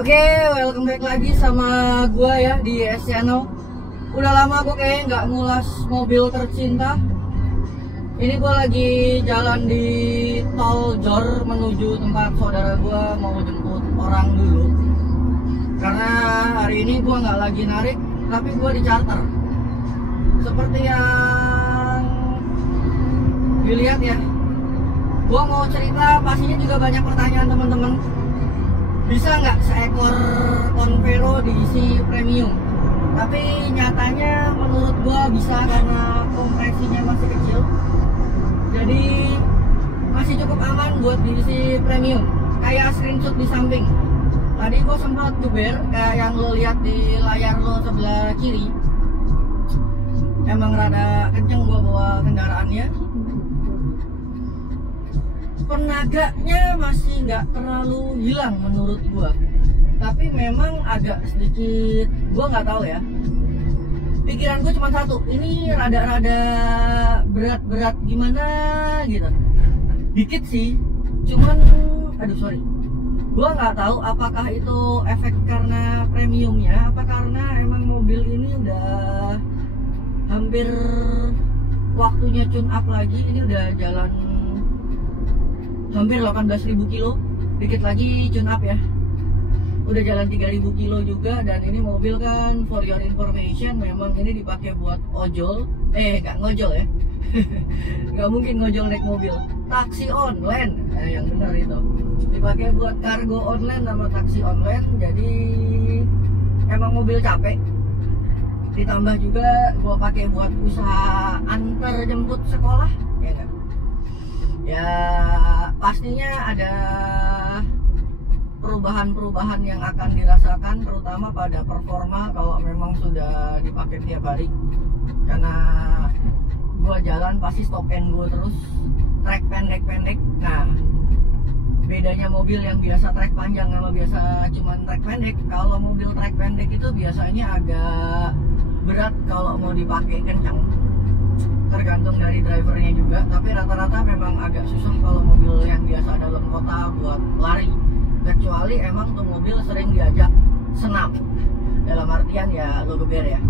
Oke, welcome back lagi sama gua ya di S Channel. Udah lama gua kayaknya nggak ngulas mobil tercinta. Ini gua lagi jalan di tol Jor menuju tempat saudara gua mau jemput orang dulu. Karena hari ini gua nggak lagi narik, tapi gua di charter. Seperti yang dilihat ya, gua mau cerita, pastinya juga banyak pertanyaan teman-teman. Bisa nggak seekor Convero diisi premium? Tapi nyatanya menurut gua bisa, karena kompresinya masih kecil, jadi masih cukup aman buat diisi premium. Kayak screenshot di samping tadi gua sempat geber, kayak yang lo lihat di layar lo sebelah kiri. Emang rada kenceng gua bawa kendaraannya. Tenaganya masih nggak terlalu hilang menurut gua, tapi memang agak sedikit, gua nggak tahu ya, pikiran gua cuma satu, ini rada-rada berat-berat gimana gitu, dikit sih, cuman aduh sorry, gua nggak tahu apakah itu efek karena premiumnya, apa karena emang mobil ini udah hampir waktunya tune up lagi. Ini udah jalan hampir 18.000 kilo, dikit lagi tune up ya, udah jalan 3.000 kilo juga. Dan ini mobil kan, for your information, memang ini dipakai buat ojol, nggak ngojol ya nggak mungkin ngojol naik mobil, taksi online, yang benar itu dipakai buat kargo online sama taksi online. Jadi emang mobil capek, ditambah juga gua pakai buat usaha antar jemput sekolah, ya kan? Ya pastinya ada perubahan-perubahan yang akan dirasakan, terutama pada performa kalau memang sudah dipakai tiap hari. Karena gua jalan pasti stop and go terus, trek pendek-pendek. Nah, bedanya mobil yang biasa trek panjang sama biasa cuman trek pendek, kalau mobil trek pendek itu biasanya agak berat kalau mau dipakai kencang, tergantung dari drivernya juga, tapi rata-rata memang agak susah kalau mobil yang biasa dalam kota buat lari, kecuali emang tuh mobil sering diajak senam, dalam artian ya lo geber ya.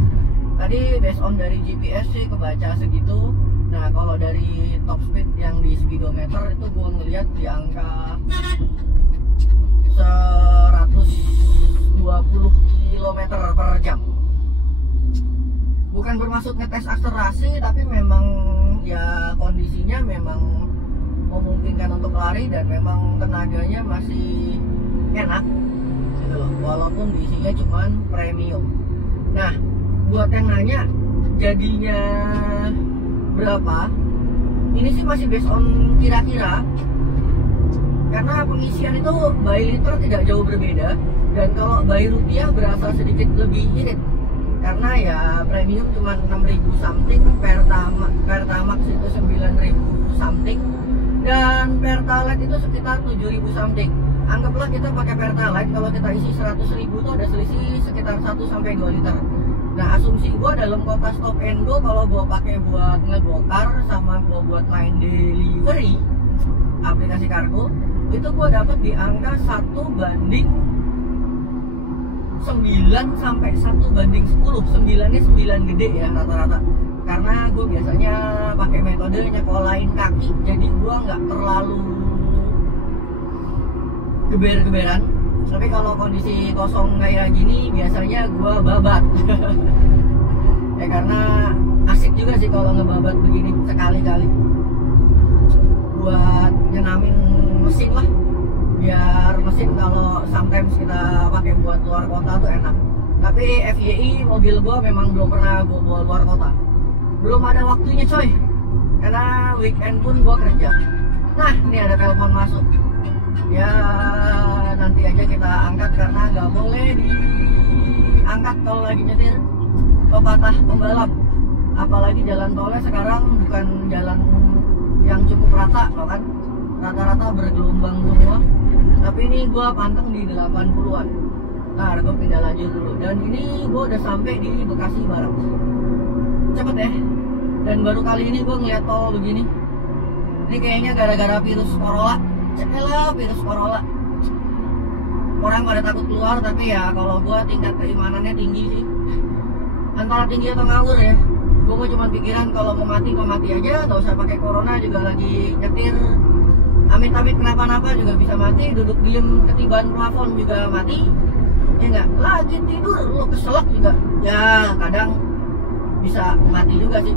Tadi based on dari GPS sih kebaca segitu. Nah kalau dari top speed yang di speedometer itu gua ngeliat di angka 120 km per jam. Bukan bermaksud ngetes akselerasi, tapi memang ya kondisinya memang memungkinkan untuk lari dan memang tenaganya masih enak gitu loh, walaupun diisinya cuman premium. Nah buat yang nanya jadinya berapa, ini sih masih based on kira-kira, karena pengisian itu by liter tidak jauh berbeda, dan kalau by rupiah berasa sedikit lebih irit. Karena ya premium cuma 6.000 something, Pertamax itu 9.000 something, dan Pertalite itu sekitar 7.000 something. Anggaplah kita pakai Pertalite, kalau kita isi 100.000 itu ada selisih sekitar 1-2 liter. Nah asumsi gua dalam kota stop and go, kalau gua pakai buat ngebokar sama gua buat main delivery aplikasi kargo, itu gua dapat di angka 1:9 sampai 1:10. 9-nya 9 gede ya rata-rata, karena gue biasanya pakai metode nyekolahin kaki, jadi gue nggak terlalu geber-geberan. Tapi kalau kondisi kosong kayak gini biasanya gue babat ya karena asik juga sih kalau ngebabat begini sekali-kali buat nyenamin mesin lah, biar mesin kalau sometimes kita pakai buat luar kota tuh enak. Tapi FYI mobil gua memang belum pernah gua bawa luar kota, belum ada waktunya coy, karena weekend pun gua kerja. Nah ini ada telepon masuk ya, nanti aja kita angkat karena nggak boleh diangkat kalau lagi nyetir, pepatah pembalap. Apalagi jalan tolnya sekarang bukan jalan yang cukup rata kan, rata-rata bergelombang semua. Tapi ini gue panteng di 80-an. Nah, gue pindah laju dulu. Dan ini gue udah sampai di Bekasi Barat. Cepet ya. Dan baru kali ini gue ngeliat tol begini. Ini kayaknya gara-gara virus corona. Cekelah virus corona. orang pada takut keluar, tapi ya kalau gue tingkat keimanannya tinggi sih, antara tinggi atau ngawur ya. Gue mau cuma pikiran kalau mau mati aja, nggak usah pakai corona, juga lagi nyetir, amit-amit kenapa-napa juga bisa mati, duduk diem ketiban plafon juga mati, ya nggak, lagi tidur lo keselak juga ya kadang bisa mati juga sih.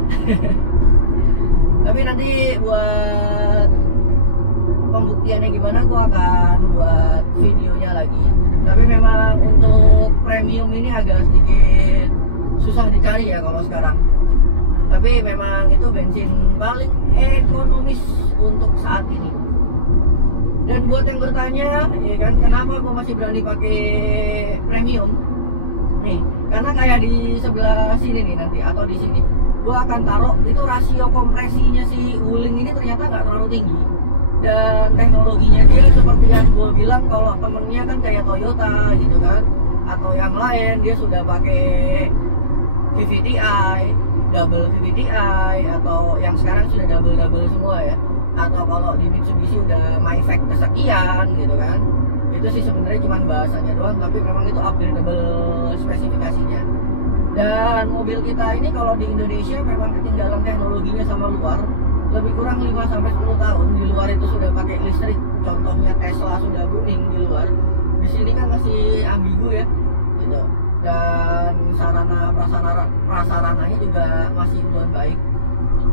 Tapi nanti buat pembuktiannya gimana gue akan buat videonya lagi. Tapi memang untuk premium ini agak sedikit susah dicari ya kalau sekarang. Tapi memang itu bensin paling ekonomis untuk saat ini. Dan buat yang bertanya, ya kan, kenapa gue masih berani pakai premium? Nih, karena kayak di sebelah sini nih nanti atau di sini, gue akan taruh itu rasio kompresinya si Wuling ini ternyata nggak terlalu tinggi. Dan teknologinya dia seperti yang gue bilang, kalau temennya kan kayak Toyota gitu kan, atau yang lain dia sudah pakai VVT-i, double VVT-i, atau yang sekarang sudah double semua ya, atau kalau di Mitsubishi udah MyFact kesekian gitu kan. Itu sih sebenarnya cuma bahasanya doang, tapi memang itu upgradable spesifikasinya. Dan mobil kita ini kalau di Indonesia memang ketinggalan teknologinya sama luar, lebih kurang 5-10 tahun. Di luar itu sudah pakai listrik, contohnya Tesla sudah booming di luar. Di sini kan masih ambigu ya gitu. Dan sarana prasarananya juga masih belum baik.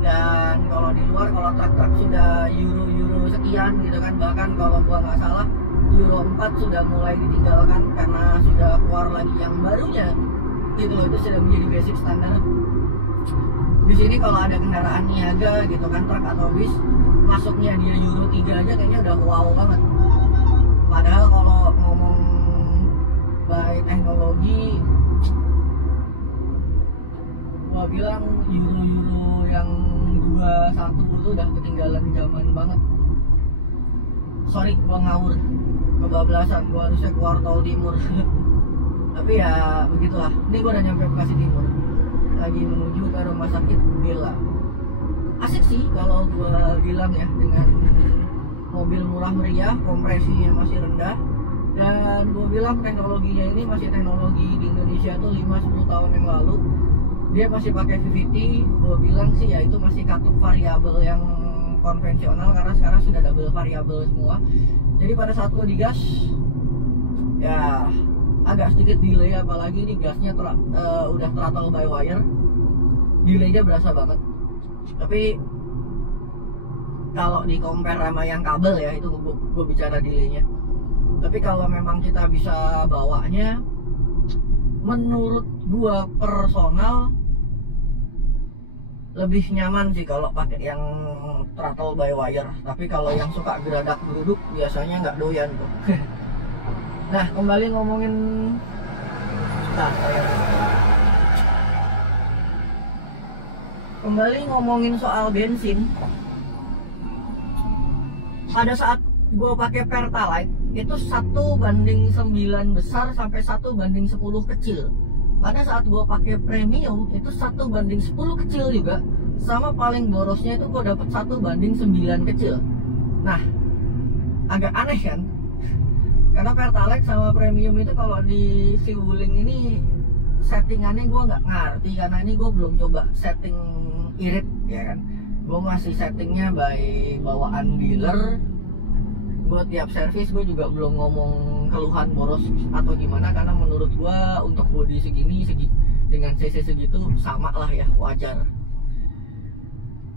Dan kalau di luar, kalau truk-truk sudah euro sekian gitu kan, bahkan kalau gua nggak salah Euro 4 sudah mulai ditinggalkan karena sudah keluar lagi yang barunya gitu loh. Itu sudah menjadi basic standar. Di sini kalau ada kendaraan niaga gitu kan, truk atau bis, masuknya dia Euro 3 aja kayaknya udah wow banget. Padahal kalau ngomong by teknologi, gua bilang Euro yang 21 itu udah ketinggalan zaman banget. Sorry, gua ngawur, kebablasan, gua harusnya keluar tol timur. Tapi ya begitulah. Ini gua udah nyampe Bekasi Timur, lagi menuju ke rumah sakit Bella. Asik sih kalau gua bilang ya, dengan mobil murah meriah, kompresinya masih rendah, dan gua bilang teknologinya ini masih teknologi di Indonesia tuh 5-10 tahun yang lalu. Dia masih pakai VVT, gua bilang sih ya itu masih katup variabel yang konvensional, karena sekarang sudah double variabel semua. Jadi pada saat gua digas ya agak sedikit delay, apalagi ini gasnya udah throttle by wire, delaynya berasa banget. Tapi kalau di compare sama yang kabel ya, itu gue bicara delaynya. Tapi kalau memang kita bisa bawanya, menurut gua personal lebih nyaman sih kalau pakai yang throttle by wire. Tapi kalau yang suka geradak geruduk biasanya nggak doyan tuh. Nah, kembali ngomongin soal bensin. Pada saat gue pakai Pertalite itu 1:9 besar sampai 1:10 kecil. Pada saat gue pakai premium itu 1:10 kecil juga, sama paling borosnya itu gue dapet 1:9 kecil. Nah, agak aneh kan? Karena Pertalite sama premium itu kalau di si Wuling ini settingannya gue nggak ngerti, karena ini gue belum coba setting irit ya kan. Gue masih settingnya by bawaan dealer. Gue tiap servis gue juga belum ngomong keluhan boros atau gimana, karena menurut gue untuk bodi segini dengan cc segitu sama lah ya, wajar.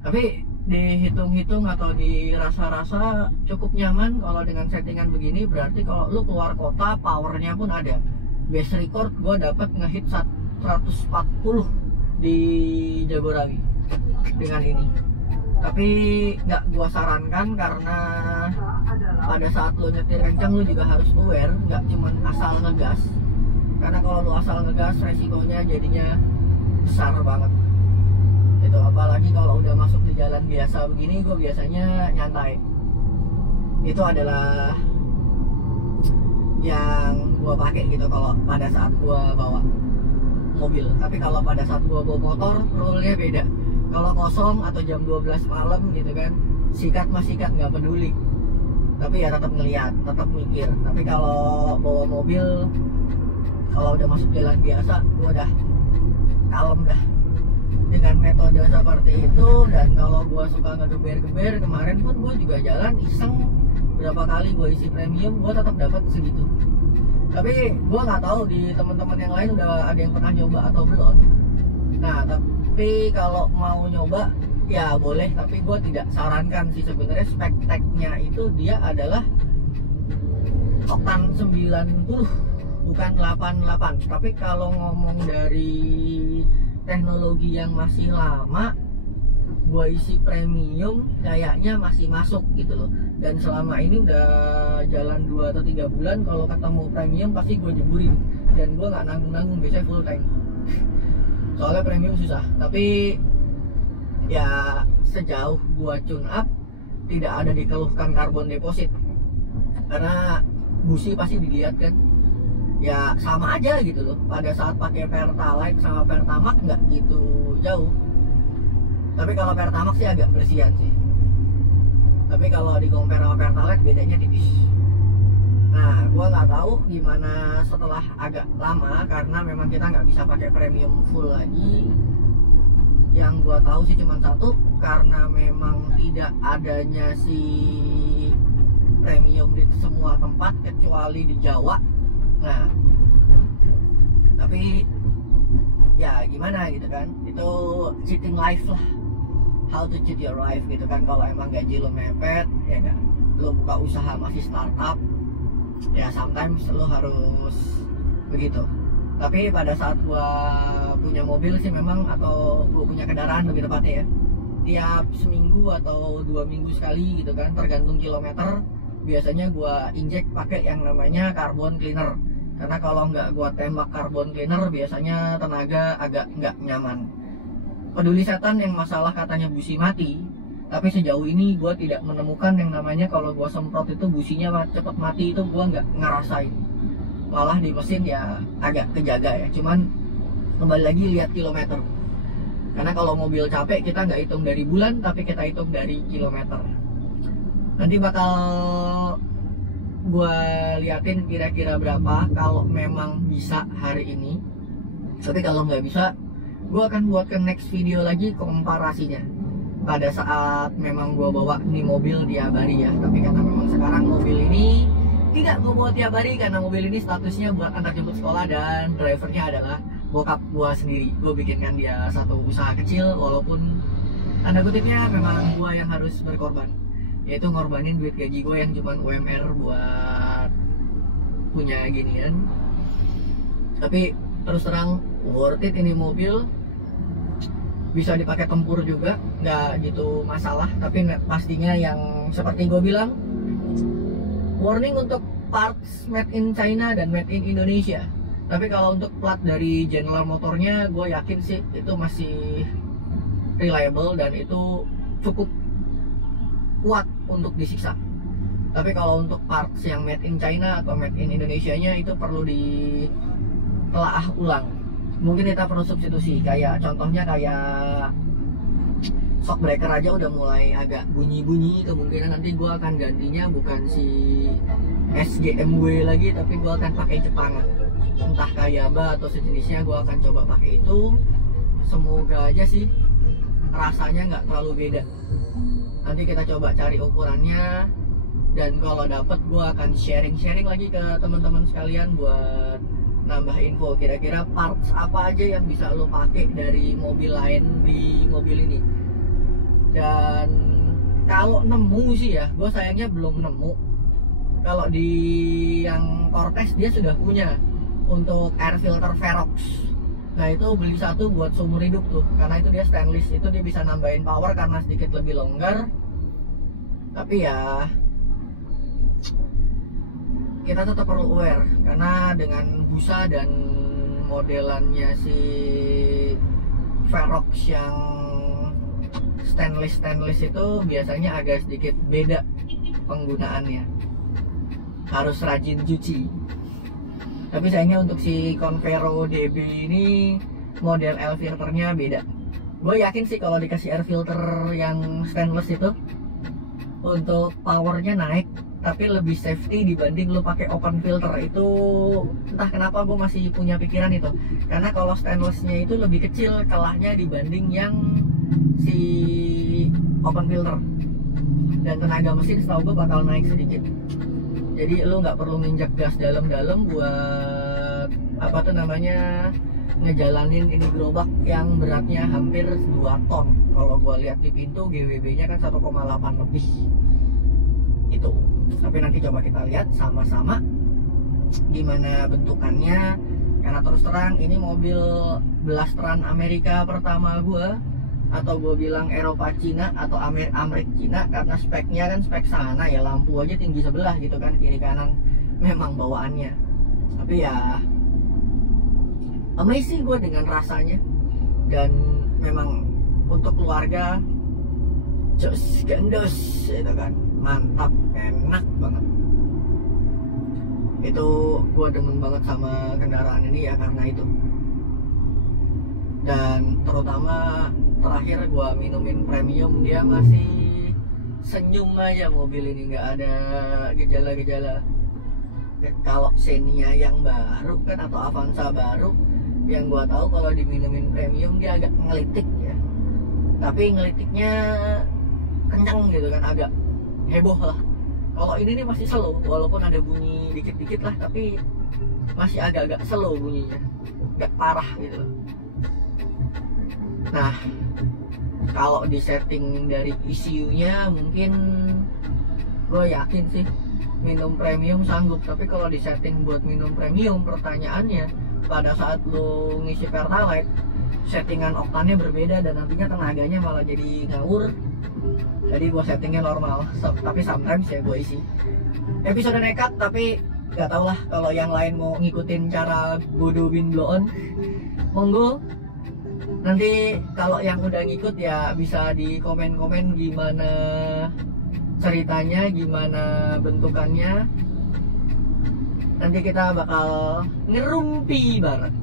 Tapi dihitung-hitung atau dirasa-rasa cukup nyaman kalau dengan settingan begini. Berarti kalau lu keluar kota powernya pun ada. Base record gue dapat ngehit 140 di Jagorawi dengan ini. Tapi nggak gua sarankan, karena pada saat lo nyetir kencang lo juga harus aware, nggak cuma asal ngegas. Karena kalau lo asal ngegas resikonya jadinya besar banget. Itu apalagi kalau udah masuk di jalan biasa begini, gue biasanya nyantai. Itu adalah yang gue pakai gitu kalau pada saat gue bawa mobil. Tapi kalau pada saat gue bawa motor, rule-nya beda. Kalau kosong atau jam 12 malam gitu kan, sikat mas sikat, nggak peduli. tapi ya tetap ngeliat, tetap mikir. Tapi kalau bawa mobil, kalau udah masuk jalan biasa, gue udah kalem dah dengan metode seperti itu. Dan kalau gue suka ngegeber-geber, kemarin pun gue juga jalan iseng, berapa kali gue isi premium, gue tetap dapat segitu. Tapi gue nggak tahu di teman-teman yang lain udah ada yang pernah nyoba atau belum. Nah, tapi kalau mau nyoba ya boleh, tapi gue tidak sarankan sih sebenarnya. Spek-teknya itu dia adalah oktan 90, bukan 88. Tapi kalau ngomong dari teknologi yang masih lama, gue isi premium kayaknya masih masuk gitu loh. Dan selama ini udah jalan 2 atau 3 bulan, kalau ketemu premium pasti gue jeburin. Dan gue nggak nanggung-nanggung, biasanya full tank. Soalnya premium susah. Tapi ya sejauh gua tune up tidak ada dikeluhkan karbon deposit, karena busi pasti dilihat kan ya sama aja gitu loh. Pada saat pakai Pertalite sama Pertamax nggak gitu jauh, tapi kalau Pertamax sih agak bersihan sih. Tapi kalau di compare sama Pertalite bedanya tipis. Nah, gua nggak tahu gimana setelah agak lama, karena memang kita nggak bisa pakai premium full lagi. Yang gua tahu sih cuma satu, karena memang tidak adanya si premium di semua tempat kecuali di Jawa. Nah, tapi ya gimana gitu kan, itu cheating life lah, how to cheat your life gitu kan. Kalau emang gaji lo mepet ya kan, lo buka usaha masih startup ya, sometimes lo harus begitu. Tapi pada saat gua punya mobil sih memang, atau gua punya kendaraan lebih tepatnya ya, tiap seminggu atau 2 minggu sekali gitu kan, tergantung kilometer, biasanya gua injek pakai yang namanya carbon cleaner. Karena kalau nggak gua tembak carbon cleaner, biasanya tenaga agak nggak nyaman. Peduli setan yang masalah katanya busi mati, tapi sejauh ini gua tidak menemukan yang namanya kalau gua semprot itu businya cepet mati. Itu gua nggak ngerasain. Malah di mesin ya agak kejaga ya, cuman kembali lagi lihat kilometer. Karena kalau mobil capek kita nggak hitung dari bulan, tapi kita hitung dari kilometer. Nanti bakal gua liatin kira-kira berapa kalau memang bisa hari ini. Tapi kalau nggak bisa, gua akan buatkan next video lagi komparasinya pada saat memang gua bawa di mobil tiap hari ya. Tapi karena memang sekarang mobil ini tidak gue bawa tiap hari, karena mobil ini statusnya buat antar jemput sekolah, dan drivernya adalah bokap gue sendiri. Gue bikinkan dia satu usaha kecil, walaupun tanda kutipnya memang gue yang harus berkorban, yaitu ngorbanin duit gaji gue yang cuma UMR buat punya ginian. Tapi terus terang worth it ini mobil, bisa dipakai tempur juga, nggak gitu masalah. Tapi pastinya yang seperti gue bilang, warning untuk parts made in China dan made in Indonesia. Tapi kalau untuk plat dari General motornya, gue yakin sih itu masih reliable dan itu cukup kuat untuk disiksa. Tapi kalau untuk parts yang made in China atau made in Indonesia-nya, itu perlu ditelaah ulang. Mungkin kita perlu substitusi, kayak contohnya kayak shock breaker aja udah mulai agak bunyi-bunyi. Kemungkinan nanti gue akan gantinya bukan si SGMW lagi, tapi gue akan pakai Jepangan, entah Kayaba atau sejenisnya. Gue akan coba pakai itu. Semoga aja sih rasanya nggak terlalu beda. Nanti kita coba cari ukurannya, dan kalau dapet gue akan sharing lagi ke teman-teman sekalian buat nambah info kira-kira parts apa aja yang bisa lo pakai dari mobil lain di mobil ini. Dan kalau nemu sih ya, gue sayangnya belum nemu. Kalau di yang Cortez dia sudah punya untuk air filter Verox. Nah itu beli satu buat seumur hidup tuh, karena itu dia stainless, itu dia bisa nambahin power karena sedikit lebih longgar. Tapi ya kita tetap perlu aware, karena dengan busa dan modelannya si Verox yang stainless itu biasanya agak sedikit beda penggunaannya, harus rajin cuci. Tapi sayangnya untuk si Convero DB ini model air filternya beda. Gue yakin sih kalau dikasih air filter yang stainless itu untuk powernya naik, tapi lebih safety dibanding lu pakai open filter. Itu entah kenapa gue masih punya pikiran itu, karena kalau stainlessnya itu lebih kecil celahnya dibanding yang si open filter, dan tenaga mesin setahu gue bakal naik sedikit. Jadi lu nggak perlu nginjek gas dalam-dalam buat apa tuh namanya ngejalanin ini gerobak yang beratnya hampir 2 ton. Kalau gua lihat di pintu GWB-nya kan 1,8 lebih. Itu. Tapi nanti coba kita lihat sama-sama gimana bentukannya. Karena terus terang ini mobil blasteran Amerika pertama gua, atau gue bilang Eropa Cina atau Amerik Cina, karena speknya kan spek sana ya, lampu aja tinggi sebelah gitu kan, kiri kanan memang bawaannya. Tapi ya amazing gue dengan rasanya, dan memang untuk keluarga jos gandos itu kan, mantap, enak banget. Itu gue demen banget sama kendaraan ini ya karena itu. Dan terutama terakhir gua minumin premium, dia masih senyum aja mobil ini, nggak ada gejala-gejala. Kalau Xenia yang baru kan atau Avanza baru, yang gua tahu kalau diminumin premium dia agak ngelitik ya, tapi ngelitiknya kencang gitu kan, agak heboh lah. Kalau ini nih masih slow, walaupun ada bunyi dikit-dikit lah, tapi masih agak-agak slow bunyinya, nggak parah gitu loh. Nah, kalau di setting dari ECU-nya mungkin gue yakin sih minum premium sanggup. Tapi kalau di setting buat minum premium, pertanyaannya pada saat lo ngisi Pertalite, settingan oktannya berbeda dan nantinya tenaganya malah jadi ngawur. Jadi gue settingnya normal, tapi sometimes ya gue isi episode nekat. Tapi gak tau lah, kalau yang lain mau ngikutin cara bodo bin blow on, monggo. Nanti kalau yang udah ngikut ya bisa di komen-komen gimana ceritanya, gimana bentukannya. Nanti kita bakal ngerumpi bareng.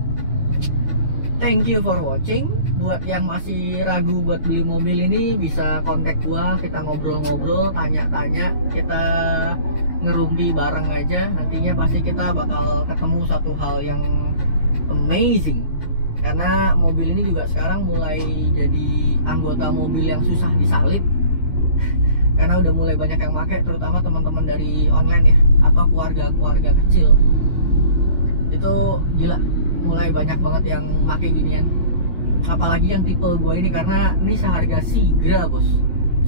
Thank you for watching. Buat yang masih ragu buat beli mobil ini, bisa kontak gua, kita ngobrol-ngobrol, tanya-tanya, kita ngerumpi bareng aja. Nantinya pasti kita bakal ketemu satu hal yang amazing. Karena mobil ini juga sekarang mulai jadi anggota mobil yang susah disalip. Karena udah mulai banyak yang pakai, terutama teman-teman dari online ya, atau keluarga-keluarga kecil. Itu gila, mulai banyak banget yang pakai ginian. Apalagi yang tipe gue ini, karena ini seharga Sigra bos,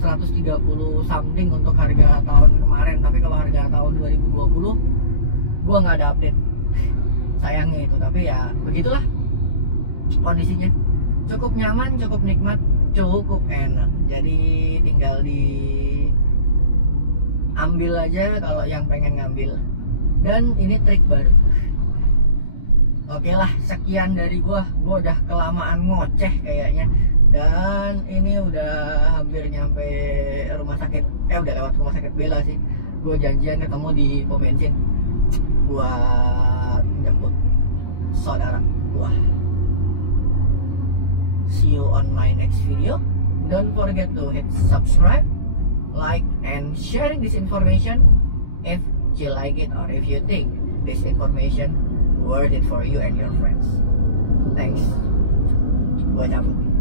130 something untuk harga tahun kemarin. Tapi kalau harga tahun 2020 gue nggak ada update, sayangnya itu. Tapi ya begitulah kondisinya. Cukup nyaman, cukup nikmat, cukup enak. Jadi tinggal diambil aja kalau yang pengen ngambil. Dan ini trik baru. Oke lah, sekian dari gua udah kelamaan ngoceh kayaknya. Dan ini udah hampir nyampe rumah sakit. Udah lewat rumah sakit Bella sih. Gua janjian ketemu di pom bensin buat menjemput saudara gua. See you on my next video. Don't forget to hit subscribe, like, and sharing this information if you like it or if you think this information worth it for you and your friends. Thanks. Gua cabut.